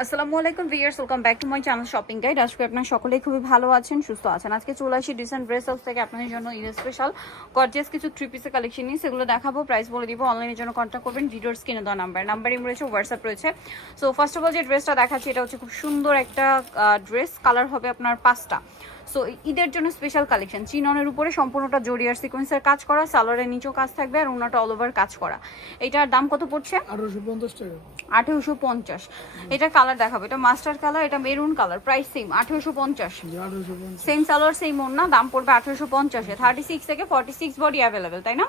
আসসালামু আলাইকুম viewers, welcome back to my channel shopping guide. আজকে আপনারা সকলেই খুবই ভালো আছেন, সুস্থ আছেন। আজকে চলে আসি ডিসেন্ট ড্রেস হাউস থেকে আপনাদের জন্য ঈদ স্পেশাল গর্জিয়াস কিছু থ্রি পিসের কালেকশন নিয়ে সেগুলো দেখাবো, প্রাইস বলে দিব। অনলাইনের জন্য কন্ট্যাক্ট করবেন, ভিডিওর স্ক্রিনে দেওয়া নাম্বারই রয়েছে, হোয়াটসঅ্যাপ রয়েছে। সো ফার্স্ট অফ অল যে ড্রেসটা দেখাচ্ছি এটা হচ্ছে খুব সুন্দর একটা ড্রেস, কালার হবে আপনার 5টা। সো ঈদের জন্য স্পেশাল কালেকশন, চিননের উপরে সম্পূর্ণটা জরিয়ার সিকোয়েন্সের কাজ করা, সালোয়ারের নিচেও কাজ থাকবে আর ওনাটা অল ওভার কাজ করা। এটার দাম কত পড়ছে? 1850 টাকা। 1850। এটা কালার দেখাবো, এটা মাস্টার কালার, এটা মেরুন কালার, প্রাইস সেম 1850। জি 1850। সেম সালোয়ার সেম ওড়না, দাম পড়বে 1850 এ। 36 থেকে 46 বডি অ্যাভেলেবেল, তাই না?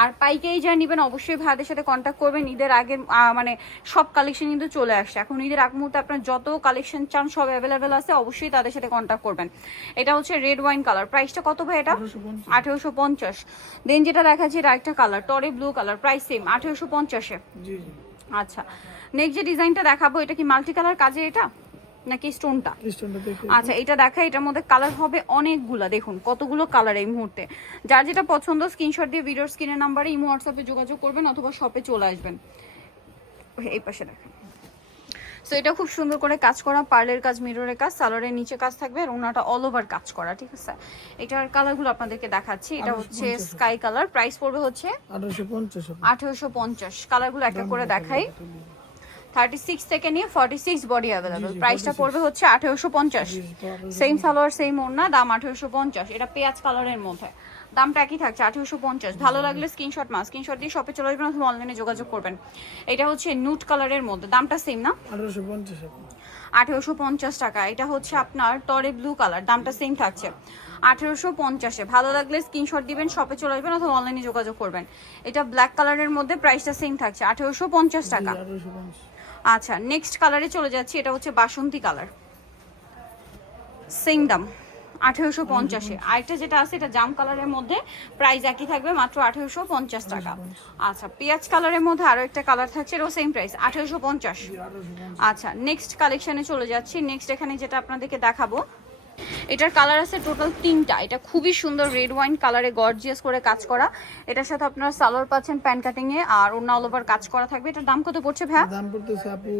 আর পাইকারি যা নেবেন অবশ্যই ভাইদের সাথে কন্ট্যাক্ট করবেন। ঈদের আগের মানে সব কালেকশন কিন্তু চলে আসছে, এখন ঈদের আগ মুহূর্তে আপনার যত কালেকশন চান সব অ্যাভেলেবেল আছে, অবশ্যই তাদের সাথে কন্ট্যাক্ট করবেন। এটা হচ্ছে রেড ওয়াইন কালার, প্রাইসটা কত ভাই এটা? 1850। দেন যেটা দেখাচ্ছি এটা একটা কালার, টরে ব্লু কালার, প্রাইস সেম 1850 এ। জি জি। আচ্ছা, নেক্সট যে ডিজাইনটা দেখাবো এটা কি মাল্টি কালার কাজে এটা নাকি স্টোনটা? স্টোনটা দেখে। আচ্ছা, এটা দেখাই, এটার মধ্যে কালার হবে অনেকগুলা, দেখুন কতগুলো কালার এই মুহূর্তে। যার যেটা পছন্দ স্ক্রিনশট দিয়ে ভিডিওর স্ক্রিনের নাম্বারে ইমো হোয়াটসঅ্যাপে যোগাযোগ করবেন অথবা শপে চলে আসবেন। এই পাশে দেখেন। সো এটা খুব সুন্দর করে কাজ করা, পার্লের কাজ, মিররের কাজ, সালোয়ারের নিচে কাজ থাকবে আর ওনাটা অল ওভার কাজ করা, ঠিক আছে? এটার কালারগুলো আপনাদেরকে দেখাচ্ছি। এটা হচ্ছে স্কাই কালার, প্রাইস পড়বে হচ্ছে 1850। 1850। কালারগুলো একটা করে দেখাই। 36 থেকে নিয়ে 46 বডি অ্যাভেলেবল, প্রাইসটা পড়বে হচ্ছে 1850। সেম সালোয়ার সেম ওড়না, দাম 1850। এটা পেঁয়াজ কালারের মধ্যে, দামটা একই থাকছে 1850। ভালো লাগলে স্ক্রিনশট দিয়ে শপে চলে আসবেন অথবা অনলাইনে যোগাযোগ করবেন। এটা হচ্ছে নুট কালারের মধ্যে, দামটা সেম না? 1850। 1850 টাকা। এটা হচ্ছে আপনার টরে ব্লু কালার, দামটা সেম থাকছে 1850-এ। ভালো লাগলে স্ক্রিনশট দিবেন, শপে চলে আসবেন অথবা অনলাইনে যোগাযোগ করবেন। এটা ব্ল্যাক কালারের মধ্যে, প্রাইসটা সেম থাকছে 1850 টাকা। 1850। আচ্ছা, নেক্সট কালারে চলে যাচ্ছি। এটা হচ্ছে বাসন্তী কালার, সেম দাম 1850-এ। আরেকটা যেটা আছে এটা জাম কালারের মধ্যে, প্রাইস একই থাকবে, মাত্র 1850 টাকা। আচ্ছা, পেঁয়াজ কালারের মধ্যে আরো একটা কালার থাকছে, এটাও সেম প্রাইস 1850। আচ্ছা, নেক্সট কালেকশনে চলে যাচ্ছি। নেক্সট এখানে যেটা আপনাদেরকে দেখাবো এটার কালার আছে টোটাল 3টা। এটা খুবই সুন্দর রেড ওয়াইন কালারে গর্জিয়াস করে কাজ করা। এটার সাথে আপনারা সালোয়ার পাচ্ছেন প্যান্ট কাটিং এ আর ওড়না অল ওভার কাজ করা থাকবে। এটার দাম কত পড়ছে ভাইয়া? দাম পড়তেছে আপু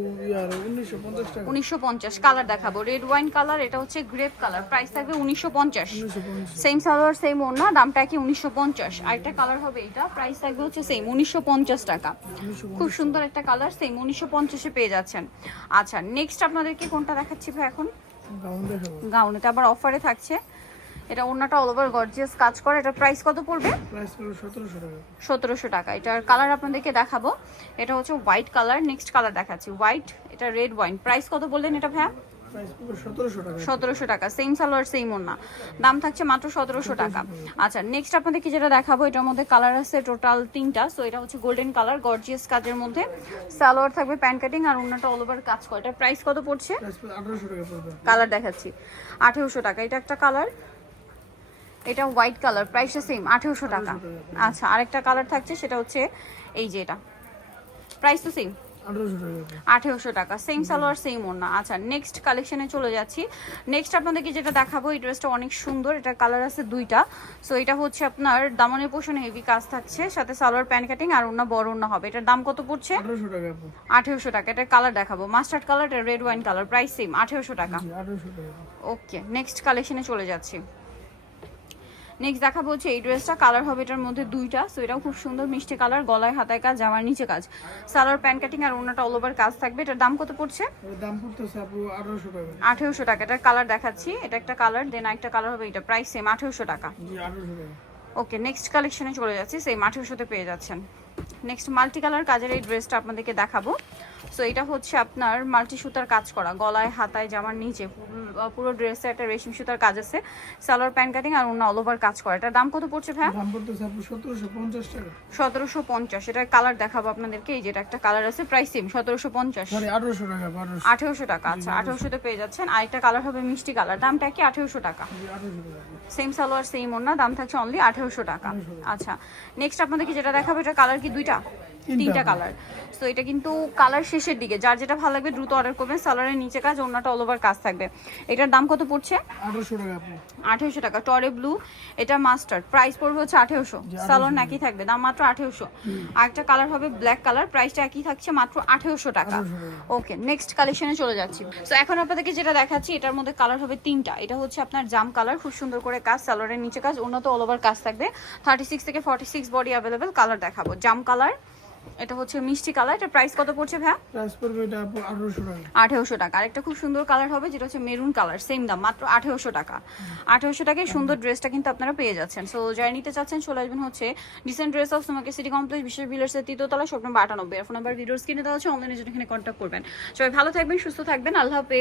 1950 টাকা। 1950। কালার দেখাবো, রেড ওয়াইন কালার, এটা হচ্ছে গ্রেপ কালার, প্রাইস থাকবে 1950। 1950। সেম সালোয়ার সেম ওড়না, দামটা কি 1950। আর একটা কালার হবে এটা, প্রাইস থাকবে হচ্ছে সেম 1950 টাকা। খুব সুন্দর একটা কালার, সেম 1950-এ পেয়ে যাচ্ছেন। আচ্ছা, নেক্সট আপনাদেরকে কোনটা দেখাচ্ছি ভাই এখন? গাউন দেখাবো। গাউন, এটা আবার অফারে থাকছে। এটা ওড়নাটা অল ওভার গর্জিয়াস কাজ করে। এটা প্রাইস কত পড়বে? প্রাইস পড়বে 1700 টাকা। 1700 টাকা। এটার কালার আপনাদেরকে দেখাবো, এটা হচ্ছে হোয়াইট কালার। নেক্সট কালার দেখাচ্ছি হোয়াইট, এটা রেড ওয়াইন। প্রাইস কত বললেন এটা ভাইয়া? প্রাইস পড়বে 1700 টাকা। 1700 টাকা। সেম সালোয়ার সেম ওড়না, দাম থাকছে মাত্র 1700 টাকা। আচ্ছা, নেক্সট আপনাদেরকে যেটা দেখাবো এটার মধ্যে কালার আছে টোটাল 3টা। সো এটা হচ্ছে গোল্ডেন কালার, গর্জিয়াস কাজের মধ্যে, সালোয়ার থাকবে প্যান্ট কাটিং আর ওড়নাটা অল ওভার কাজ করে। এটা প্রাইস কত পড়ছে? প্রাইস পড়বে 1800 টাকা পড়বে। কালার দেখাচ্ছি 1800 টাকা। এটা একটা কালার, এটা হোয়াইট কালার, প্রাইসটা সেম 1800 টাকা। আচ্ছা, আরেকটা কালার থাকছে সেটা হচ্ছে এই যে এটা, প্রাইস তো সেম 1800 টাকা। 1800 টাকা। সেম সালোয়ার সেম ওড়না। আচ্ছা, নেক্সট কালেকশনে চলে যাচ্ছি। নেক্সট আপনাদেরকে যেটা দেখাবো এই ড্রেসটা অনেক সুন্দর, এটা কালার আছে 2টা। সো এটা হচ্ছে আপনার দামনের পোষণে হেভি কাজ থাকছে, সাথে সালোয়ার প্যান্ট কাটিং আর ওড়না বড় ওড়না হবে। এটার দাম কত পড়ছে? 1800 টাকা আপু। 1800 টাকা। এটার কালার দেখাবো, মাস্টার্ড কালার, এটা red wine colour, price same 1800 টাকা। জি 1800 টাকা। ওকে, নেক্সট কালেকশনে চলে যাচ্ছি। নেক্সট দেখাবো হচ্ছে এই ড্রেসটা, কালার হবে এটার মধ্যে 2টা। সো এটাও খুব সুন্দর মিষ্টি কালার, গলায় হাতায় কাজ, জামার নিচে কাজ, সালোয়ার প্যান্ট কাটিং আর ওড়নাটা অল ওভার কাজ থাকবে। এটার দাম কত পড়ছে? এর দাম পড়তেছে আপু 1800 টাকা। 1800 টাকা। এটার কালার দেখাচ্ছি, এটা একটা কালার, দেন একটা কালার হবে এটা, প্রাইস সেম 1800 টাকা। জি 1800 টাকা। ওকে, নেক্সট কালেকশনে চলে যাচ্ছি। সেম 1800-তে পেয়ে যাচ্ছেন। নেক্সট মাল্টি কালার কাজের এই ড্রেসটা আপনাদেরকে দেখাবো। সো এটা হচ্ছে আপনার মাল্টি সুতার কাজ করা, গলায় হাতায় জামার নিচে পুরো ড্রেসে একটা রেশমি সুতার কাজ আছে, সালোয়ার প্যান্ট কাটিং আর ওড়না অল ওভার কাজ করা। এটার দাম কত পড়ছে ভাই? দাম পড়তেছে আপু 1750 টাকা। 1750। এটার কালার দেখাবো আপনাদেরকে, এই যেটা একটা কালার আছে, প্রাইস সেম 1750। সরি 1800 টাকা। 1800 টাকা। আচ্ছা, 1800-তে পেয়ে যাচ্ছেন। আরেকটা কালার হবে মিষ্টি কালার, দামটা কি 1800 টাকা। জি 1800 টাকা। সেম সালোয়ার সেম ওড়না, দাম থাকছে অনলি 1800 টাকা। আচ্ছা, নেক্সট আপনাদেরকে যেটা দেখাবো এটা কালার কি 2টা? 3টা কালার। সো এটা কিন্তু কালার শেষের দিকে, যার যেটা ভালো লাগবে দ্রুত অর্ডার করবেন। সালোয়ারের নিচে কাজ, ওড়নাটা অল ওভার কাজ থাকবে। এটার দাম কত পড়ছে? 1800 টাকা আপু। 1800 টাকা। টরে ব্লু, এটা মাস্টার্ড, প্রাইস পড়বে হচ্ছে 1800। জি, সালোয়ার 1800 একই থাকবে, দাম মাত্র 1800। আরেকটা কালার হবে ব্ল্যাক কালার, প্রাইসটা একই থাকছে মাত্র 1800 টাকা। 1800 টাকা। ওকে, নেক্সট কালেকশনে চলে যাচ্ছি। সো এখন আপনাদেরকে যেটা দেখাচ্ছি এটার মধ্যে কালার হবে তিনটা। এটা হচ্ছে আপনার জাম কালার, খুব সুন্দর করে কাজ, সালোয়ারের নিচে কাজ, ওড়নাতে অল ওভার কাজ থাকবে। 36 থেকে 46 বডি অ্যাভেলেবেল। কালার দেখাবো জাম কালার, এটা হচ্ছে মিষ্টি কালার। এটা প্রাইস কত পড়ছে ভাইয়া? প্রাইস পড়বে এটা আপু 1800 টাকা। 1800 টাকা। আরেকটা খুব সুন্দর কালার হবে যেটা হচ্ছে মেরুন কালার, সেম দাম মাত্র 1800 টাকা। 1800 টাকায় সুন্দর ড্রেসটা কিন্তু আপনারা পেয়ে যাচ্ছেন। সো যারা নিতে চাচ্ছেন চলে আসবেন হচ্ছে ডিসেন্ট ড্রেস হাউস, তোমাকে সিটি কমপ্লেক্স, বিশেষ ভিলার্সের 3য় তলা, shop number 98। Phone number videos কিনে দেওয়া হচ্ছে, অনলাইনে জন্য এখানে কন্ট্যাক্ট করবেন। সবাই ভালো থাকবেন, সুস্থ থাকবেন, আল্লাহ হাফেজ।